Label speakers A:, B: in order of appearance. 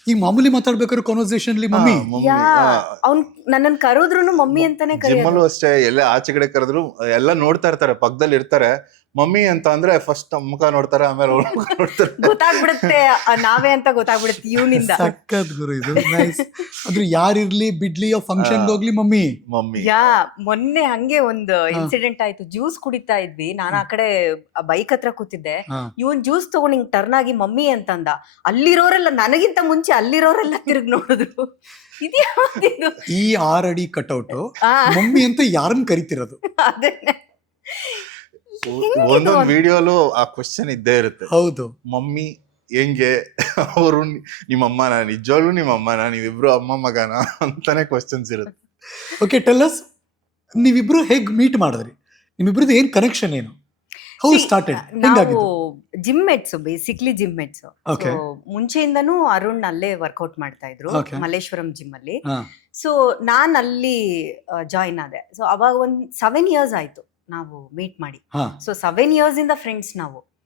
A: ಈಗ ಮಾಮೂಲಿ ಮಾತಾಡ್ಬೇಕಾದ್ರೆ ಕಾನ್ವರ್ಸೇಷನ್ ಮಮ್ಮಿ
B: ಯಾ ಅವ್ನ್ ನನ್ನನ್ ಕರೆದ್ರು ಮಮ್ಮಿ ಅಂತಾನೆ
C: ಜಿಮ್ಮಲ್ಲೂ
B: ಕರೆಯೋದು.
C: ಅಷ್ಟೇ, ಎಲ್ಲ ಆಚೆ ಕಡೆ ಕರೆದ್ರು ಎಲ್ಲ ನೋಡ್ತಾ ಇರ್ತಾರೆ, ಪಕ್ಕದಲ್ಲಿ ಇರ್ತಾರೆ. ಮಮ್ಮಿ ಅಂತ ಅಂದ್ರೆ ಫಸ್ಟ್ ಮುಖ ನೋಡ್ತಾರೆ, ಆಮೇಲೆ ಅವ್ರ ಮುಖ ನೋಡ್ತಾರೆ.
B: ಗೊತ್ತಾಗ್ಬಿಡುತ್ತೆ ನಾವೇ ಅಂತ ಗೊತ್ತಾಗ್ಬಿಡುತ್ತೆ ಇವನಿಂದ.
A: ಸಕ್ಕತ್ ಗುರು ಇದು ನೈಸ್. ಅಂದ್ರೆ ಯಾರಿರ್ಲಿ ಬಿಡ್ಲಿ ಫಂಕ್ಷನ್ ಹೋಗ್ಲಿ ಮಮ್ಮಿ
C: ಮಮ್ಮಿ
B: ಯಾ ಮೊನ್ನೆ ಹಂಗೆ ಒಂದು ಇನ್ಸಿಡೆಂಟ್ ಆಯ್ತು. ಜ್ಯೂಸ್ ಕುಡಿತಾ ಇದ್ವಿ, ನಾನು ಆ ಕಡೆ ಬೈಕ್ ಹತ್ರ ಕೂತಿದ್ದೆ.
A: ಹಾ.
B: ಇವನ್ ಜ್ಯೂಸ್ ತಗೊಂಡ್ ಹಿಂಗ್ ಟರ್ನ್ ಆಗಿ ಮಮ್ಮಿ ಅಂತಂದ. ಅಲ್ಲಿರೋರೆಲ್ಲ ನನಗಿಂತ ಮುಂಚೆ ಅಲ್ಲಿರೋರೆಲ್ಲ ತಿರುಗ್ ನೋಡಿದ್ರು. ಇದ್ಯಾವ್ದಿದು?
A: ಈ 6 ಅಡಿ ಕಟ್ಔಟ್
B: ಆ.
A: ಮಮ್ಮಿ ಅಂತ ಯಾರನ್ನ ಕರಿತಿರೋದು?
B: ಅದನ್ನೇ
C: ಒಂದೊಂದ್ ವಿಡಿಯೋಲು ಆ ಕ್ವಶನ್ ಇದ್ದೇ ಇರುತ್ತೆ.
A: ಹೌದು.
C: ಮಮ್ಮಿ ಹೆಂಗೆ, ಅವರು ನಿಮ್ಮ ಅಮ್ಮನ, ನಿಜವಾಗ್ಲೂ ನಿಮ್ಮ ಅಮ್ಮನ, ನೀವಿಬ್ರು ಅಮ್ಮ ಮಗನ ಅಂತಾನೆ ಕ್ವಶನ್ಸ್ ಇರುತ್ತೆ.
A: ಓಕೆ, ಟೆಲ್ ಅಸ್, ನೀವಿಬ್ರು ಹೇಗ್ ಮೀಟ್ ಮಾಡಿದ್ರಿ? ನಿಮ್ಮಿಬ್ರದ್ದು ಏನ್ ಕನೆಕ್ಷನ್ ಏನು? How started?
B: ನಾವು
A: ಹೆಂಗಾಗಿದ್ದು?
B: Gym mates, basically gym mates.
A: Okay.
B: ಮುಂಚೆಯಿಂದನೂ ಅರುಣ್ ಅಲ್ಲೇ ವರ್ಕೌಟ್ ಮಾಡ್ತಾ ಇದ್ರು,
A: Okay.
B: ಮಲ್ಲೇಶ್ವರಂ ಜಿಮ್ ಅಲ್ಲಿ.
A: ಹಾ.
B: ಸೊ ನಾನ್ ಅಲ್ಲಿ ಜಾಯಿನ್ ಆದೆ. ಸೊ ಅವಾಗ ಒಂದ್ 7 years ಆಯ್ತು ನಾವು ಮೀಟ್ ಮಾಡಿ.
A: ಹಾ.
B: ಸೊ 7 years ಇಂದ ಫ್ರೆಂಡ್ಸ್ ನಾವು.